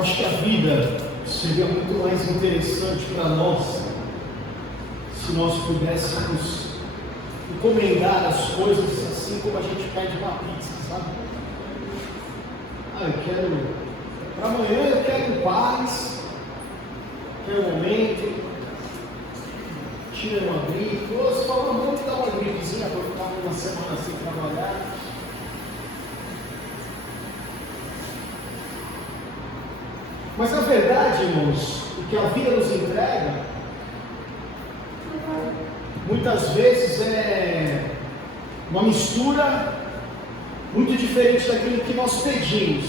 Eu acho que a vida seria muito mais interessante para nós se nós pudéssemos encomendar as coisas assim como a gente pede uma pizza, sabe? Eu quero, para amanhã eu quero paz, quero um momento, tira uma gripe, você fala, vamos dar uma gripezinha para ficar uma semana sem trabalhar. Mas na verdade, irmãos, o que a vida nos entrega, muitas vezes é uma mistura muito diferente daquilo que nós pedimos.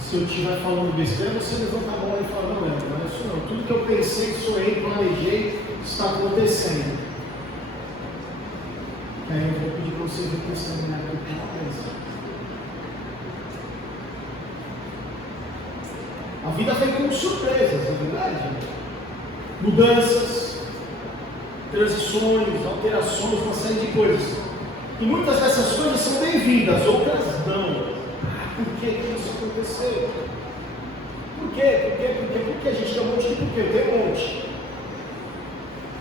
Se eu estiver falando besteira, você levanta a mão e fala, não é isso não. Tudo que eu pensei, sonhei, planejei, está acontecendo. Aí eu vou pedir para você ver que essa minha cabeça. A vida vem com surpresas, não é verdade? Mudanças, transições, alterações, uma série de coisas. E muitas dessas coisas são bem-vindas, outras não. Por que isso aconteceu? Por quê? Porque a gente tem um monte de porquê, eu tenho um monte.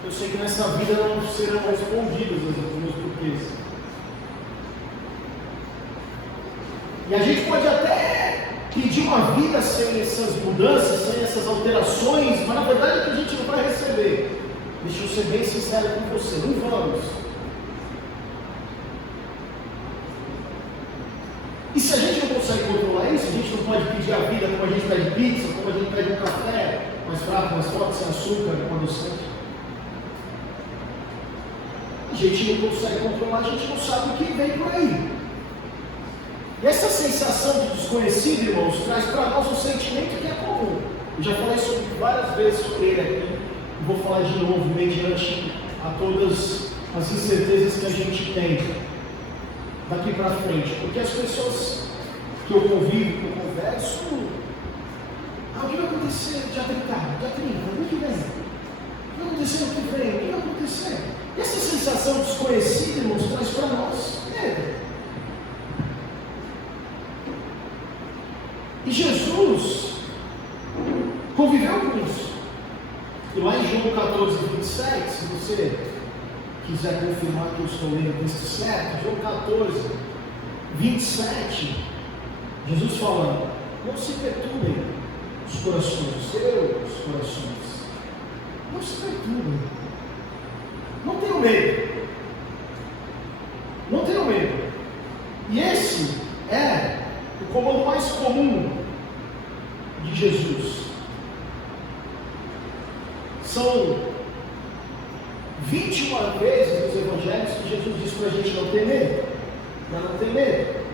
Eu sei que nessa vida não serão respondidos os meus porquês. E a gente pode até pedir uma vida sem essas mudanças, sem essas alterações, mas na verdade é que a gente não vai receber. Deixa eu ser bem sincero com você, não vamos. E se a gente não consegue controlar isso, a gente não pode pedir a vida como a gente pede pizza, como a gente pede um café, mais fraco, mais forte, sem açúcar, com adoçante. A gente não consegue controlar, a gente não sabe o que vem por aí. E essa sensação de desconhecido, irmãos, traz para nós um sentimento que é comum. Eu já falei várias vezes sobre ele aqui, e vou falar de novo, mediante a todas as incertezas que a gente tem daqui para frente, porque as pessoas que eu convivo, que eu converso, o que vai acontecer dia 30, ano que vem? O que vai acontecer ano que vem? O que vai acontecer? E essa sensação desconhecida, irmãos, traz para nós medo. E Jesus conviveu com isso. E lá em João 14, 27, se você quiser confirmar que eu estou lendo o texto certo, João 14, 27, Jesus falando, não se perturbem os corações, seus corações, não se perturbem, não tenham medo, não tenham medo. E esse é o comando mais comum de Jesus. São 21 vezes nos evangelhos que Jesus diz para a gente não ter medo, para não ter medo.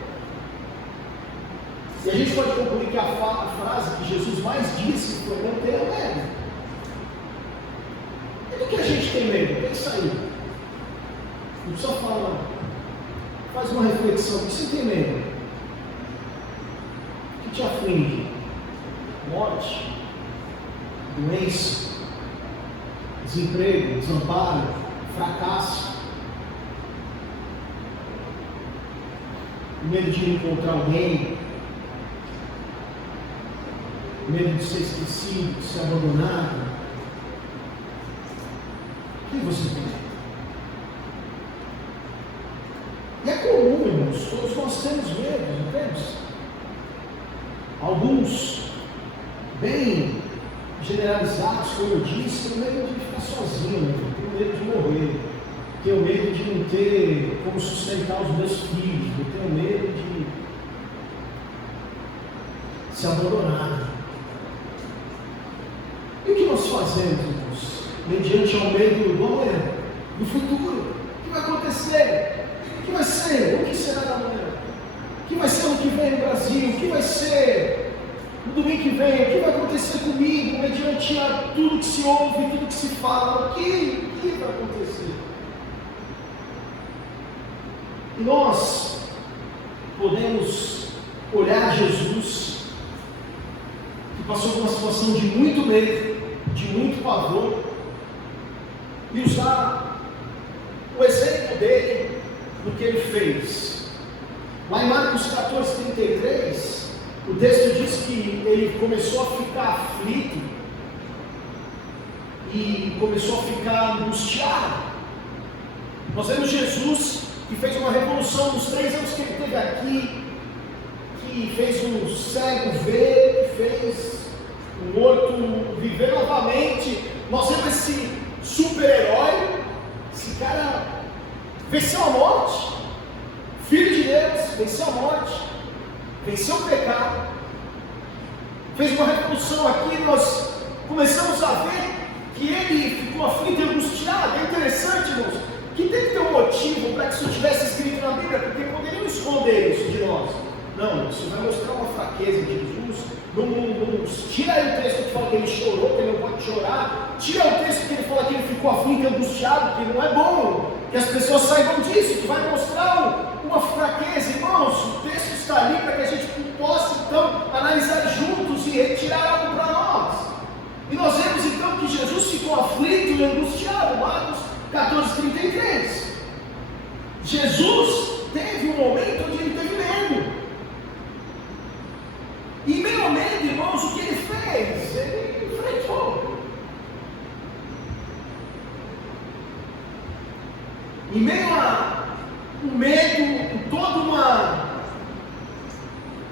E a gente pode concluir que a frase que Jesus mais disse foi não ter medo. E do que a gente tem medo? Pensa aí. Não precisa falar. Faz uma reflexão. O que você tem medo? O que te aflige? Morte? Doença? Desemprego, desamparo, fracasso, medo de encontrar alguém, medo de ser esquecido, de ser abandonado. O que você tem? E é comum, irmãos, todos nós temos medo, não temos? Alguns bem generalizados, como eu disse, tenho medo de ficar sozinho, tenho medo de morrer, tenho medo de não ter como sustentar os meus filhos, eu tenho medo de ser abandonado. E o que nós fazemos, irmãos, mediante ao medo do amanhã, do futuro? O que vai acontecer? O que vai ser? O que será da manhã? O que vai ser ano que vem no Brasil? O que vai ser no domingo que vem? O que vai acontecer comigo, mediante a tudo que se ouve, tudo que se fala? O que vai acontecer? E nós podemos olhar Jesus, que passou por uma situação de muito medo, de muito pavor, e usar o exemplo dele no que ele fez. Lá em Marcos 14, 33, O texto diz que ele começou a ficar aflito e começou a ficar angustiado. Nós vemos Jesus que fez uma revolução nos 3 anos que ele esteve aqui, que fez um cego ver, que fez um morto viver novamente. Nós vemos esse super-herói, esse cara venceu a morte, filho de Deus, venceu a morte, venceu o pecado, fez uma revolução aqui. Nós começamos a ver que ele ficou aflito e angustiado. É interessante, irmãos, que tem que ter um motivo para que isso tivesse escrito na Bíblia, porque poderiam esconder isso de nós. Não, isso vai mostrar uma fraqueza de Jesus. Não tira aí o texto que fala que ele chorou, que ele não pode chorar. Tira o texto que ele fala que ele ficou aflito e angustiado, que não é bom que as pessoas saibam disso, que vai mostrar uma fraqueza. Irmãos, o texto está ali para que a gente possa então analisar juntos e retirar algo para nós. E nós vemos então que Jesus ficou aflito e angustiado. Marcos 14:33. Jesus teve um momento onde ele teve medo. E em meio ao medo, irmãos, o que ele fez? Ele enfrentou. Em meio a um medo,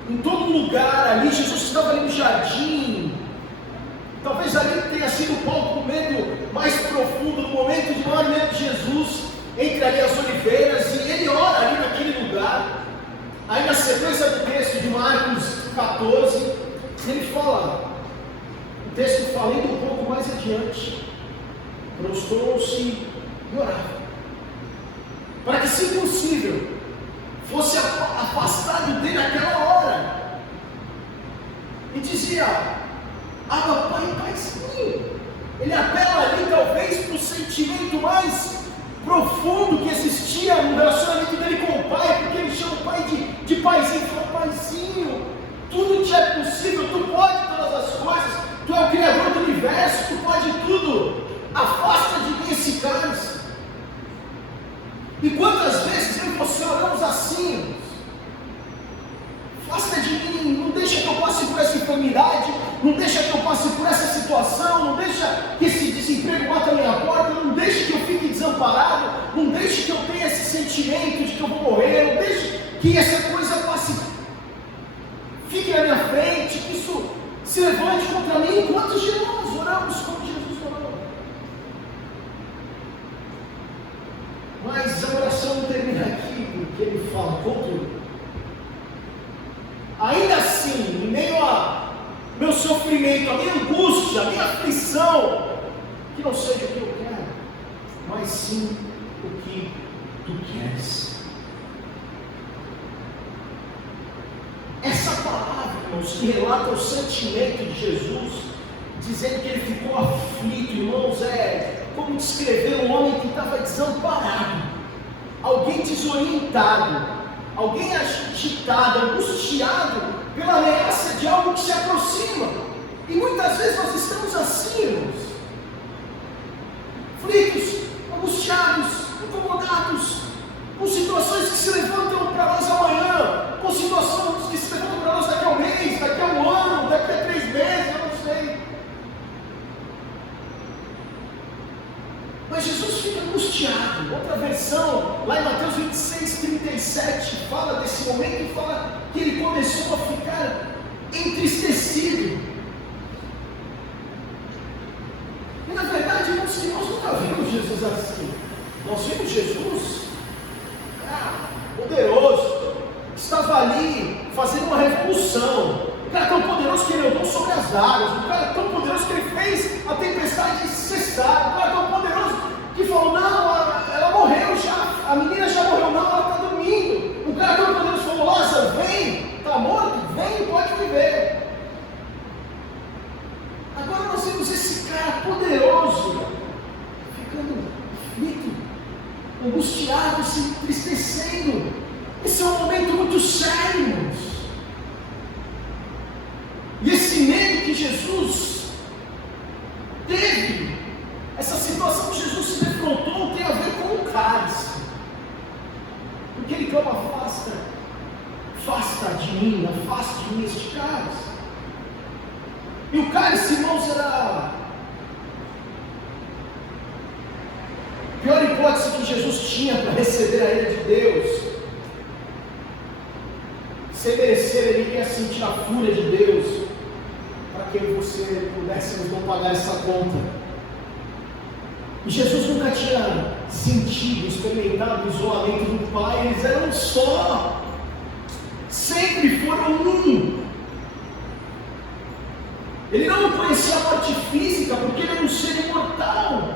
em todo lugar ali, Jesus estava ali no jardim. Talvez ali tenha sido um pouco o medo mais profundo, no momento de maior medo de Jesus, entre ali as oliveiras, e ele ora ali naquele lugar. Aí na sequência do texto de Marcos 14, ele fala, o texto fala indo um pouco mais adiante, prostrou-se e orava, para que, se possível, fosse afastado dele naquela hora, e dizia: Abba, Pai, Paizinho. Ele apela ali talvez para o sentimento mais profundo que existia no relacionamento dele com o Pai, porque ele chama o Pai de Paizinho. Ele fala: Paizinho, tudo te é possível, tu pode todas as coisas, tu é o Criador do universo, tu pode tudo, afasta de mim esse cálice. E quantas vezes eu e você oramos assim: afasta de mim, não deixa que eu passe por essa enfermidade, não deixa que eu passe por essa situação, não deixa que esse desemprego bata a minha porta, não deixa que eu fique desamparado, não deixa que eu tenha esse sentimento de que eu vou morrer, não deixa que essa coisa passe, fique na minha frente, que isso se levante contra mim. Quantos de nós oramos como Jesus orou? Mas a oração não termina aqui, porque ele fala: contudo, ainda assim, em meio a meu sofrimento, a minha angústia, a minha aflição, que não seja o que eu quero, mas sim o que tu queres. Essa palavra, irmãos, que relata o sentimento de Jesus, dizendo que ele ficou aflito, irmãos, é como descrever um homem que estava desamparado, alguém desorientado, alguém agitado, angustiado pela ameaça de algo que se aproxima. E muitas vezes nós estamos assim, irmãos, aflitos, angustiados, incomodados, com situações que se levantam para nós amanhã, com situações que se levantam para nós daqui a um mês, daqui a um ano, daqui a 3 meses, eu não sei. Mas Jesus fica angustiado. Outra versão, lá em Mateus 26:37, fala desse momento e fala que ele começou a ficar entristecido. E na verdade, irmãos, que nós nunca vimos Jesus assim. Nós vimos Jesus poderoso, que estava ali fazendo uma revolução. O cara tão poderoso que ele andou sobre as águas, o cara tão poderoso que ele fez a tempestade cessar, o cara tão poderoso que falou: não, ela morreu já, a menina já morreu, não, ela está dormindo. O cara tão poderoso falou: Lázaro, vem, está morto, vem, pode viver. Agora nós vemos esse cara poderoso ficando aflito, angustiado, se entristecendo. Esse é um momento muito sério, irmãos. E esse medo que Jesus teve, essa situação que Jesus se defrontou, tem a ver com o cálice. Porque ele clama: afasta de mim, afaste de mim este cálice. E o cálice, irmãos, era a pior hipótese que Jesus tinha para receber a ira de Deus. Sem merecer, ele ia sentir a fúria de Deus, para que você pudesse não pagar essa conta. E Jesus nunca tinha sentido, experimentado o isolamento do Pai. Eles eram um só, sempre foram um. Ele não conhecia a parte física, porque ele era um ser imortal.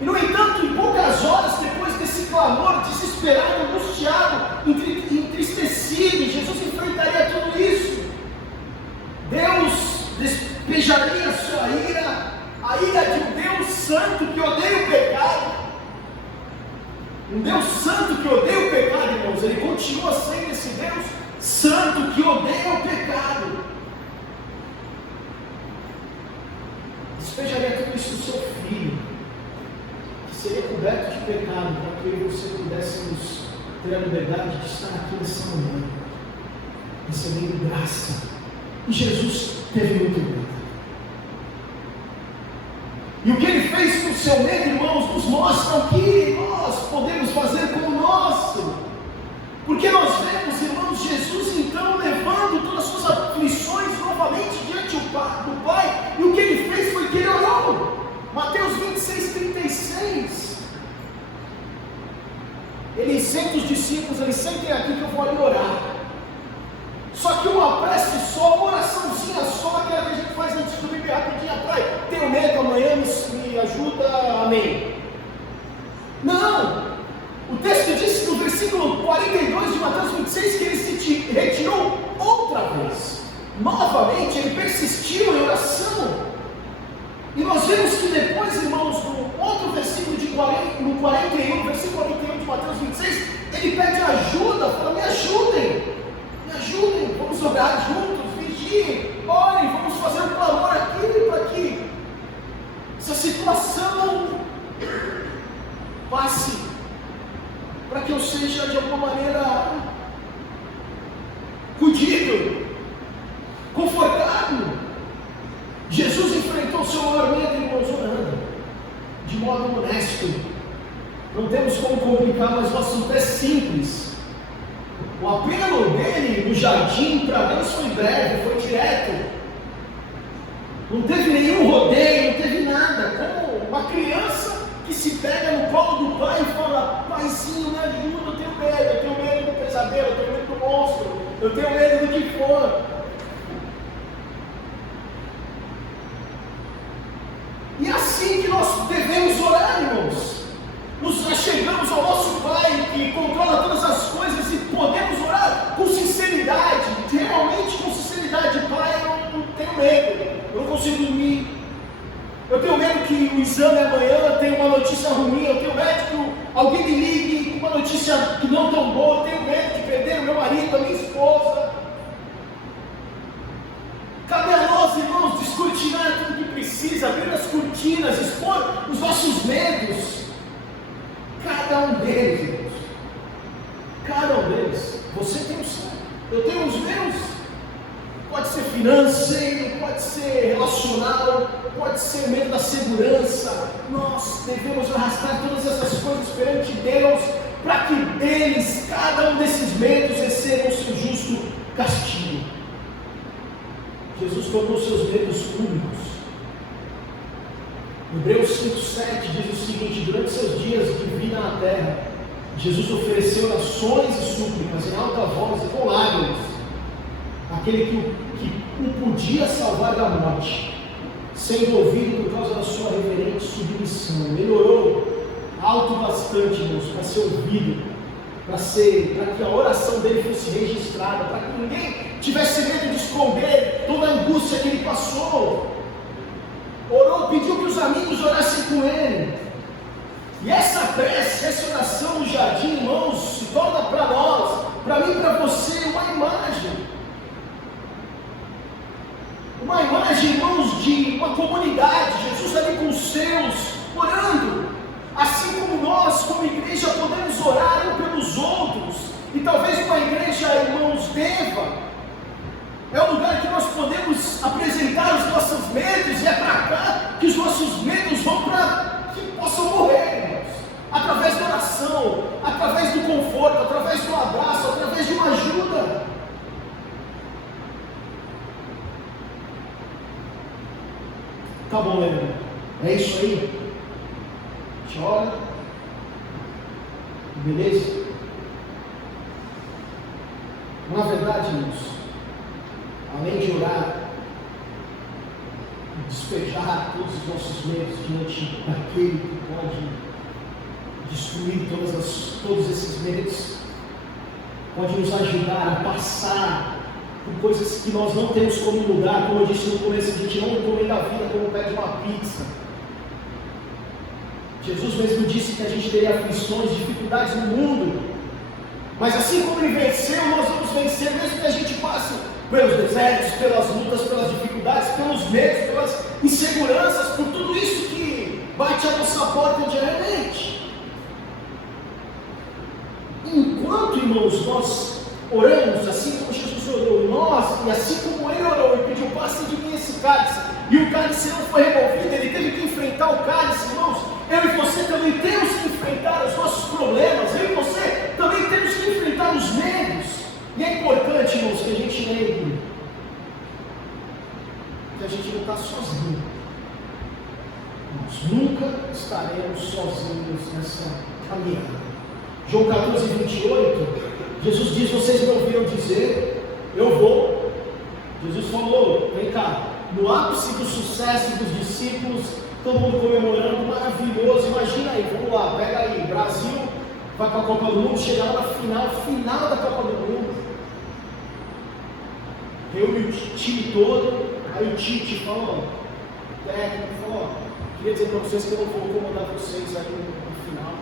E no entanto, em poucas horas depois desse clamor, desesperado, angustiado, entristecido, Jesus enfrentaria tudo isso. Deus despejaria a sua ira, a ira de um Deus santo que odeia o pecado. Um Deus santo que odeia o pecado, irmãos. Ele continua sendo esse Deus santo que odeia o pecado. Despejaria tudo isso no seu filho, que seria coberto de pecado, para que eu e você pudéssemos ter a liberdade de estar aqui nessa manhã, recebendo graça. E Jesus teve muito medo. E o que ele fez com o seu medo, irmãos, nos mostra o que nós podemos fazer com o nosso. Porque nós vemos, irmãos, Jesus então levando todas as suas aflições novamente diante do Pai. E o que ele fez foi que ele orou. Mateus 26:36. Ele senta os discípulos, ele sentem aqui que eu vou ali orar. Só que uma prece só, uma oraçãozinha só, aquela que a gente faz antes de dormir rapidinho atrás. Tenho medo, amanhã me ajuda, amém. Não! O texto diz no versículo 42 de Mateus 26 que ele se retirou outra vez. Novamente, ele persistiu em oração. E nós vemos que depois, irmãos, no outro versículo no 41, versículo 41 de Mateus 26, ele pede ajuda, fala: me ajudem, vamos orar juntos, vigiem, orem, vamos fazer um clamor aqui para que essa situação passe, para que eu seja de alguma maneira cuidado, confortado. Jesus enfrentou o seu maior medo, irmãos, orando, de modo honesto. Não temos como complicar, mas o assunto é simples. O apelo dele no jardim para Deus foi breve, foi direto. Não teve nenhum rodeio, não teve nada. Como uma criança que se pega no colo do pai e fala: paizinho, me ajuda, eu tenho medo do pesadelo, eu tenho medo do monstro, eu tenho medo do que for. E é assim que nós devemos orar, irmãos. Nos achegamos ao nosso Pai, que controla todas as coisas, e podemos orar com sinceridade, realmente com sinceridade. Pai, eu não tenho medo, eu não consigo dormir, eu tenho medo que o exame amanhã tenha uma notícia ruim, eu tenho medo que alguém me ligue com uma notícia que não tão boa, eu tenho medo de perder o meu marido, a minha esposa. Cabe a nós, irmãos, descortinar tudo que precisa, abrir as cortinas, expor os nossos medos. Cada um deles, irmãos. Cada um deles. Você tem o seu, eu tenho os meus. Pode ser financeiro, pode ser relacional, pode ser o medo da segurança. Nós devemos arrastar todas essas coisas perante Deus, para que deles, cada um desses medos, recebam o seu justo castigo. Jesus tornou seus medos públicos. Hebreus 5:7 diz o seguinte: durante seus dias de vida na terra, Jesus ofereceu orações e súplicas em alta voz e com lágrimas àquele que o podia salvar da morte, sendo ouvido por causa da sua reverente submissão. Ele orou alto bastante, irmãos, para ser ouvido, para que a oração dele fosse registrada, para que ninguém tivesse medo de esconder toda a angústia que ele passou. Orou, pediu que os amigos orassem com ele. E essa prece, essa oração no jardim, irmãos, se torna para nós, para mim e para você, uma imagem. Uma imagem, irmãos, de uma comunidade. Jesus ali com os seus, orando. Assim como nós, como igreja, podemos orar um pelos outros. E talvez uma igreja, irmãos, deva apresentar os nossos medos e é para cá que os nossos medos vão para que possam morrer, irmãos. Através da oração, através do conforto, através do abraço, através de uma ajuda. Tá bom, Leandro? É isso aí? A gente ora. Beleza? Na verdade, irmãos, além de orar, despejar todos os nossos medos diante daquele que pode destruir todos esses medos, pode nos ajudar a passar por coisas que nós não temos como mudar. Como eu disse no começo, a gente não encomenda a vida como pede uma pizza. Jesus mesmo disse que a gente teria aflições, dificuldades no mundo, mas assim como Ele venceu, nós vamos vencer, mesmo que a gente passe pelos desertos, pelas lutas, pelas dificuldades, pelos medos, pelas inseguranças, por tudo isso que bate a nossa porta diariamente. Enquanto, irmãos, nós oramos, assim como Jesus orou, e assim como Ele orou e pediu, passe de mim esse cálice, e o cálice não foi removido, Ele teve que enfrentar o cálice, irmãos. Eu e você também temos que enfrentar os nossos problemas, eu e você também temos que enfrentar os medos. E é importante, irmãos, que a gente lembre que a gente não está sozinho. Nós nunca estaremos sozinhos nessa caminhada. João 14, 28, Jesus diz: vocês me ouviram dizer, eu vou. Jesus falou, vem cá, no ápice do sucesso dos discípulos, todo mundo comemorando, maravilhoso. Imagina aí, vamos lá, pega aí, Brasil vai para a Copa do Mundo, chega lá na final da Copa do Mundo, reúne o time todo, aí o Tite fala, o técnico fala, queria dizer para vocês que eu não vou incomodar vocês aí no final.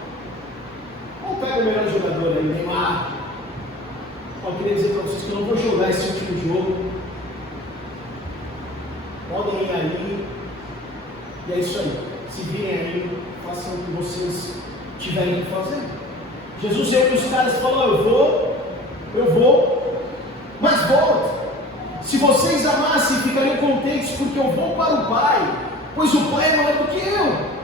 Ou pega o melhor jogador aí, Neymar. Eu queria dizer para vocês que eu não vou jogar esse último jogo. Podem ir aí. E é isso aí. Se virem aí, façam o que vocês tiverem que fazer. Jesus veio para os caras e falou: eu vou, mas volto. Se vocês amassem, ficariam contentes, porque eu vou para o Pai, pois o Pai é maior do que eu.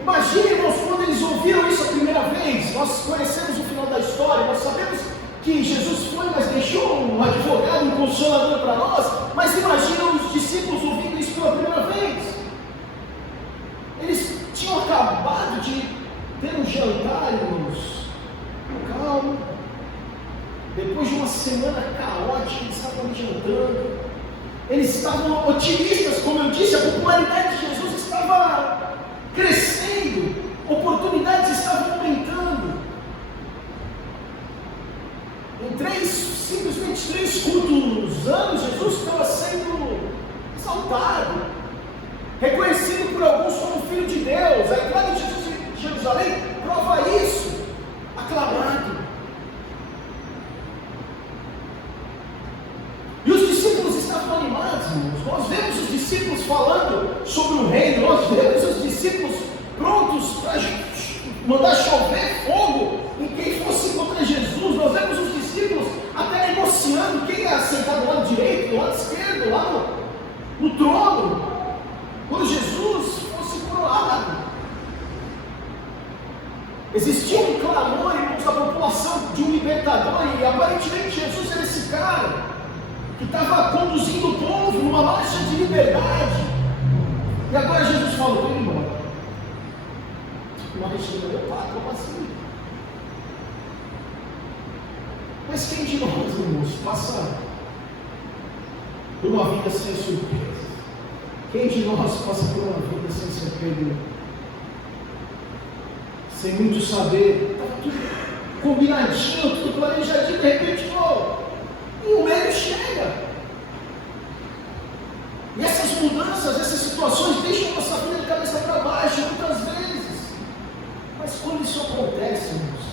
Imagine, irmãos, quando eles ouviram isso a primeira vez. Nós conhecemos o final da história, nós sabemos que Jesus foi, mas deixou um advogado, um consolador para nós. Mas imagina os discípulos ouvindo isso pela primeira vez. Eles tinham acabado de ter um jantar, irmãos, calmo. Depois de uma semana caótica, eles estavam jantando. Eles estavam otimistas, como eu disse, a popularidade de Jesus estava crescendo, oportunidades estavam aumentando. Em simplesmente 3 cultos anos, Jesus estava sendo exaltado, reconhecido por alguns como Filho de Deus. A entrada de Jesus em Jerusalém prova isso, aclamado. E os discípulos estavam animados, irmãos. Nós vemos os discípulos falando sobre o reino, nós vemos os discípulos prontos para mandar chover fogo em quem fosse contra Jesus. Nós vemos os discípulos até negociando quem ia sentar do lado direito, do lado esquerdo, lá no trono, quando Jesus fosse coroado. Existia um clamor, irmãos, da população de um libertador, e aparentemente Jesus era esse cara que estava conduzindo o povo numa marcha de liberdade. E agora Jesus fala: estou indo embora. Mas opa, como assim? Mas quem de nós, irmãos, passa por uma vida sem surpresa? Quem de nós passa por uma vida sem ser pego, sem muito saber? Estava tudo combinadinho, tudo planejadinho, de repente, e o medo chega. E essas mudanças, essas situações deixam a nossa vida de cabeça para baixo, muitas vezes. Mas quando isso acontece, irmãos,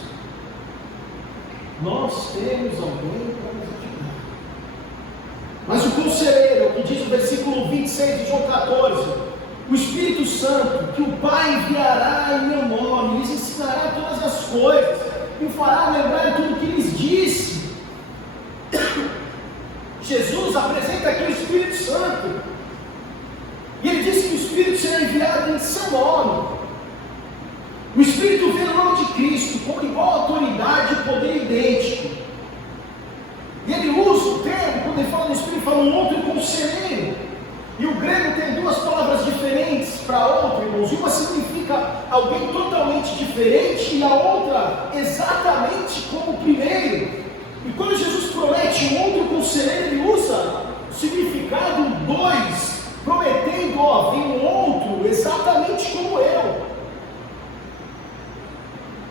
nós temos alguém para nos ajudar. Mas o conselheiro, o que diz o versículo 26 de João 14, o Espírito Santo, que o Pai enviará em meu nome, lhes ensinará todas as coisas, e fará lembrar tudo o que lhes disse. Jesus apresenta aqui o Espírito Santo, enviado em seu nome. O Espírito vem no nome de Cristo, com igual autoridade e poder idêntico. E ele usa o termo, quando ele fala no Espírito, fala um outro conselheiro. E o grego tem duas palavras diferentes para outro, irmãos. Uma significa alguém totalmente diferente e a outra exatamente como o primeiro. E quando Jesus promete um outro conselheiro, ele usa o significado 2, prometendo, ó, vem um outro exatamente como eu.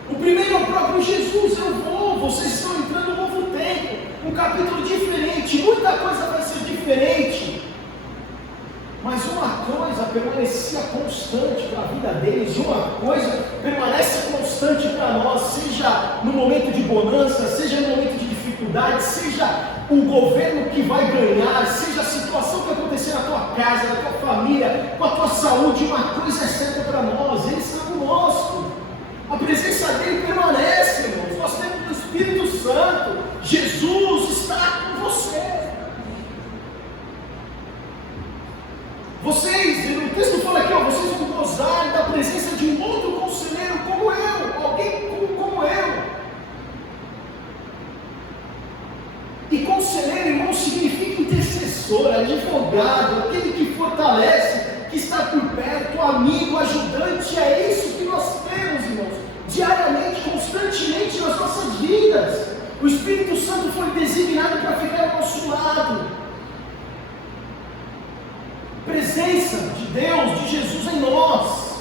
O primeiro é o próprio Jesus. Eu vou, vocês estão entrando num novo tempo, um capítulo diferente, muita coisa vai ser diferente, mas uma coisa permanecia constante para a vida deles, uma coisa permanece constante para nós, seja no momento de bonança, seja no momento de dificuldade, seja o governo que vai ganhar, seja a situação que acontecer na tua casa, na tua família, com a tua saúde, uma coisa é certa para nós: Ele está conosco. A presença dele permanece, irmãos. Nós temos o Espírito Santo. Jesus está com você. Vocês, o texto fala aqui, ó, vocês vão gozar da presença de um outro conselheiro como eu, alguém como eu. E conselheiro, irmão, significa intercessor, advogado, aquele que fortalece, que está por perto, amigo, ajudante. É isso que nós temos, irmãos, diariamente, constantemente nas nossas vidas. O Espírito Santo foi designado para ficar ao nosso lado. Presença de Deus, de Jesus em nós.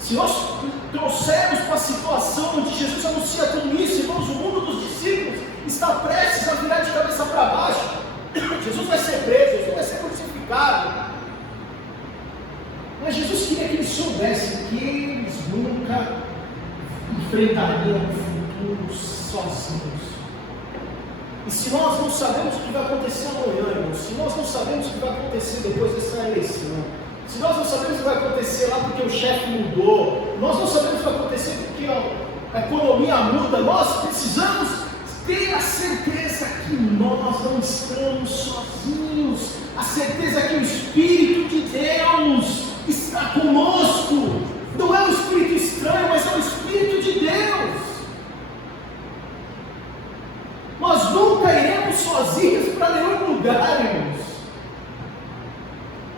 Se nós trouxermos para a situação onde Jesus anuncia tudo isso, irmãos, o mundo dos discípulos está prestes a virar de cabeça para baixo. Jesus vai ser preso, Jesus vai ser crucificado. Mas Jesus queria que eles soubessem que eles nunca enfrentariam o futuro sozinhos. E se nós não sabemos o que vai acontecer amanhã, irmãos, se nós não sabemos o que vai acontecer depois dessa eleição, se nós não sabemos o que vai acontecer lá porque o chefe mudou, nós não sabemos o que vai acontecer porque a economia muda, nós precisamos ter a certeza que nós não estamos sozinhos, a certeza que o Espírito de Deus está conosco. Não é um Espírito estranho, mas é o Espírito de Deus. Nós nunca iremos sozinhos para nenhum lugar, irmãos.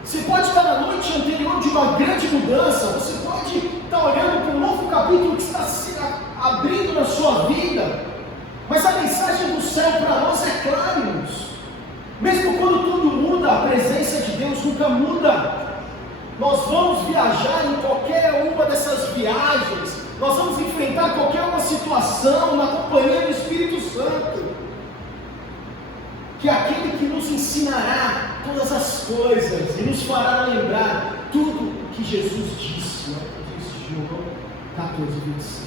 Você pode estar na noite anterior de uma grande mudança, você pode estar olhando para um novo capítulo que está se abrindo na sua vida, mas a mensagem do céu para nós é clara, irmãos. Mesmo quando tudo muda, a presença de Deus nunca muda. Nós vamos viajar em qualquer uma dessas viagens, nós vamos enfrentar qualquer uma situação na companhia do Espírito Santo, que é aquele que nos ensinará todas as coisas e nos fará lembrar tudo o que Jesus disse, disse João 14:26.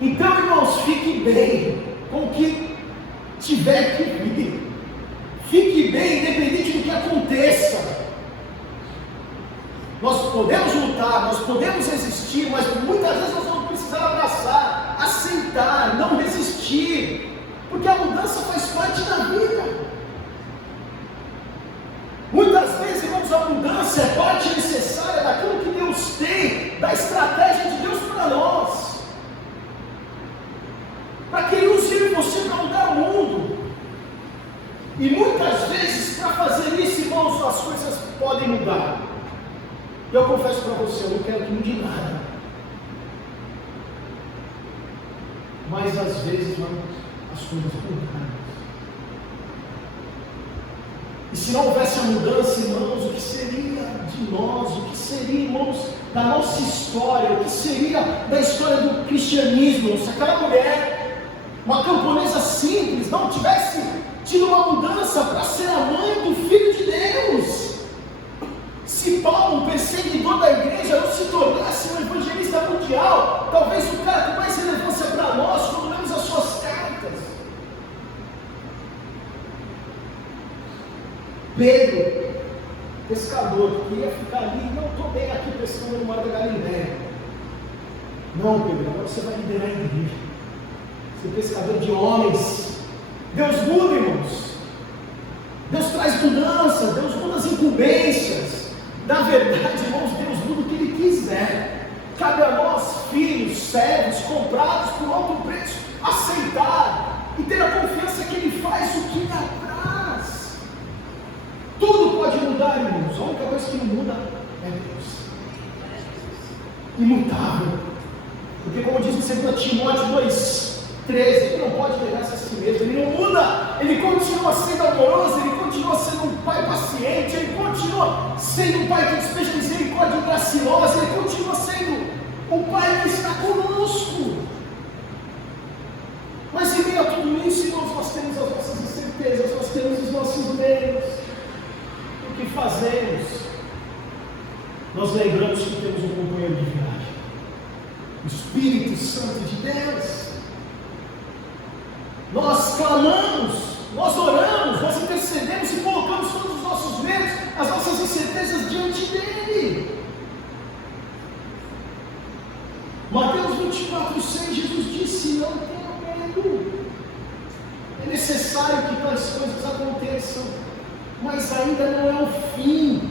Então, irmãos, fique bem com o que tiver que vir, fique bem independente do que aconteça. Nós podemos lutar, nós podemos resistir, mas muitas vezes nós vamos precisar abraçar, aceitar, não resistir, porque a mudança faz parte da vida. Muitas vezes, irmãos, a mudança é parte necessária daquilo que Deus tem, da estratégia de Deus para nós, para que Ele use você para mudar o mundo. E muitas vezes, para fazer isso, irmãos, as coisas podem mudar. E eu confesso para você, eu não quero que mude nada, mas às vezes, irmãos, as coisas mudaram. E se não houvesse a mudança, irmãos, o que seria de nós? O que seria, irmãos, da nossa história? O que seria da história do cristianismo? Se aquela mulher, uma camponesa simples, não tivesse tido uma mudança para ser a mãe do Filho de Deus? Se Paulo, um perseguidor da igreja, não se tornasse um evangelista mundial, talvez o cara com mais relevância para nós, quando lemos as suas cartas. Pedro, pescador, que ia ficar ali, não estou bem aqui pescando no mar da Galileia. Não, Pedro, agora você vai liderar a igreja, ser pescador de homens. Deus muda, irmãos. Deus traz mudança, Deus muda as incumbências. Na verdade, irmãos, Deus muda o que Ele quiser. Cabe a nós, filhos, servos, comprados por alto preço, aceitar e ter a confiança que Ele faz o que lhe apraz. Tudo pode mudar, irmãos. A única coisa que não muda é Deus. Imutável. Porque como diz em 2 Timóteo 2,13, Ele não pode negar-se a si mesmo, Ele não muda, Ele continua sendo amoroso, Ele continua sendo um Pai paciente, Ele continua sendo um Pai que despeja misericórdia graciosa, Ele continua sendo o Pai que está conosco. Mas em meio a tudo isso, irmãos, nós temos as nossas incertezas, nós temos os nossos meios. O que fazemos? Nós lembramos que temos um companheiro de viagem, o Espírito Santo de Deus. Nós clamamos, nós oramos, nós intercedemos e colocamos todos os nossos medos, as nossas incertezas diante dele. Mateus 24,6, Jesus disse: não tenha medo. É necessário que tais coisas aconteçam, mas ainda não é o fim.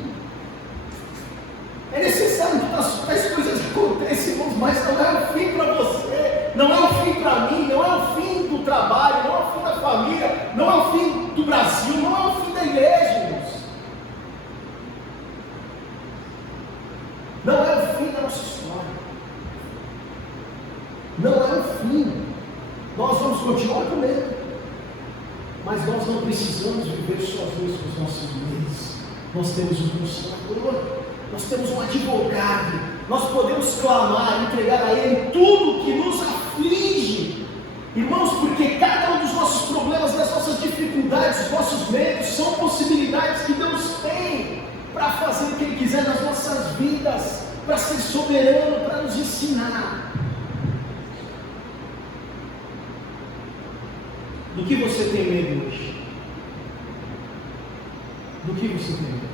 É necessário que tais coisas aconteçam, irmãos, mas não é o fim para você, não é o fim para mim, não é o fim do trabalho, não é o fim da família, não é o fim do Brasil, não é o fim da igreja, irmãos. Não é o fim da nossa história. Não é o fim. Nós vamos continuar com medo, mas nós não precisamos viver sozinhos com os nossos medos. Nós temos um Consolador, nós temos um advogado, nós podemos clamar, entregar a Ele tudo que nos aflige, irmãos, porque cada um dos nossos problemas, das nossas dificuldades, dos nossos medos, são possibilidades que Deus tem para fazer o que Ele quiser nas nossas vidas, para ser soberano, para nos ensinar. Do que você tem medo hoje? Do que você tem medo?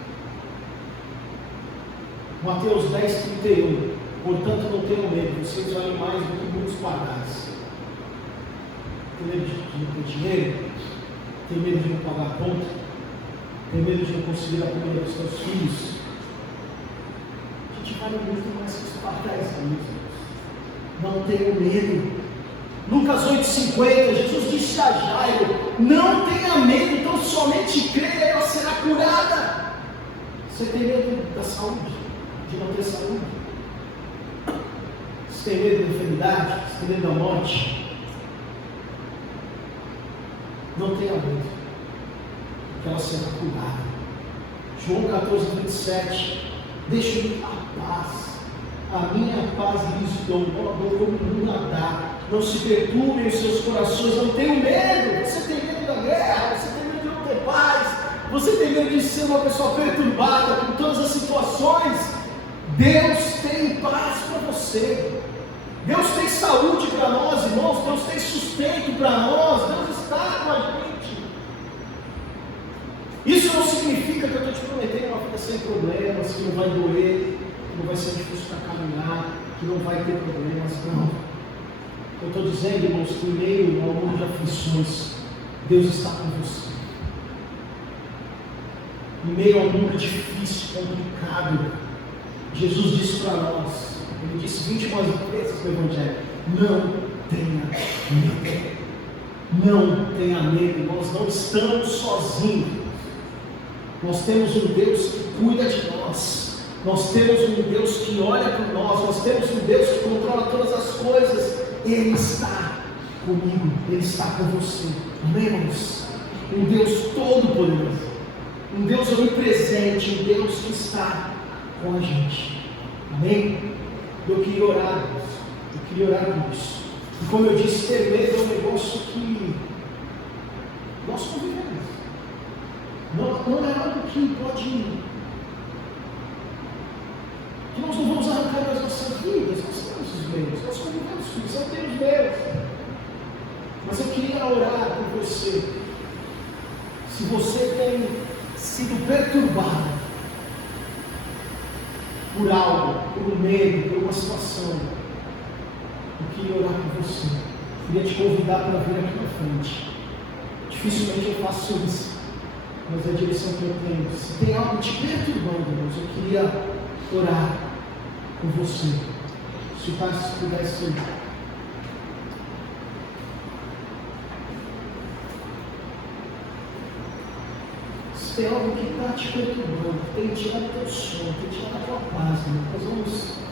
Mateus 10,31. Portanto, não tenham medo, vocês valem mais do que muitos pardais. Tem medo de não ter dinheiro? Tem medo de não pagar a conta? Tem medo de não conseguir a comida dos seus filhos? A gente vale muito mais que os pardais, amigos. Não tenham medo. Lucas 8,50, Jesus disse a Jairo: não tenha medo, então somente creia e ela será curada. Você tem medo da saúde? De não ter saúde? Você tem medo da enfermidade? Você tem medo da morte? Não tenha medo, porque ela será curada. João 14,27, deixe-me a paz, a minha paz lhes dou, não a dou como o mundo a dá. Não se perturbem os seus corações, não tenham medo. Você tem medo da guerra, você tem medo de não ter paz, você tem medo de ser uma pessoa perturbada com todas as situações. Deus tem paz para você. Deus tem saúde para nós, irmãos. Deus tem sustento para nós. Deus está com a gente. Isso não significa que eu estou te prometendo uma vida sem problemas, que não vai doer, que não vai ser difícil para caminhar, que não vai ter problemas, não. Eu estou dizendo, irmãos, que em meio ao mundo de aflições, Deus está com você. Em meio ao mundo difícil, complicado, Jesus disse para nós, Ele disse 21 vezes no Evangelho: não tenha medo. Não tenha medo, nós não estamos sozinhos. Nós temos um Deus que cuida de nós. Nós temos um Deus que olha por nós. Nós temos um Deus que controla todas as coisas. Ele está comigo, Ele está com você. Amém, irmãos? Um Deus todo-poderoso, um Deus onipresente, um Deus que está com a gente. Amém? Eu queria orar, irmãos. Eu queria orar por isso. E como eu disse, ter medo é um negócio que nós convivemos. Não é algo que pode, que nós não vamos arrancar das nossas vidas. Nós temos os meios, nós convivemos com isso, eu tenho os meios. Mas eu queria orar por você. Se você tem sido perturbado por algo, por um medo, por uma situação, eu queria orar por você. Eu queria te convidar para vir aqui na frente. Dificilmente eu faço isso, mas é a direção que eu tenho. Se tem algo te perturbando, irmãos, eu queria orar com você. Se o pastor pudesse. Se tem algo que está te perturbando, tem tirado teu sono, tem tirado a tua paz, irmão, nós vamos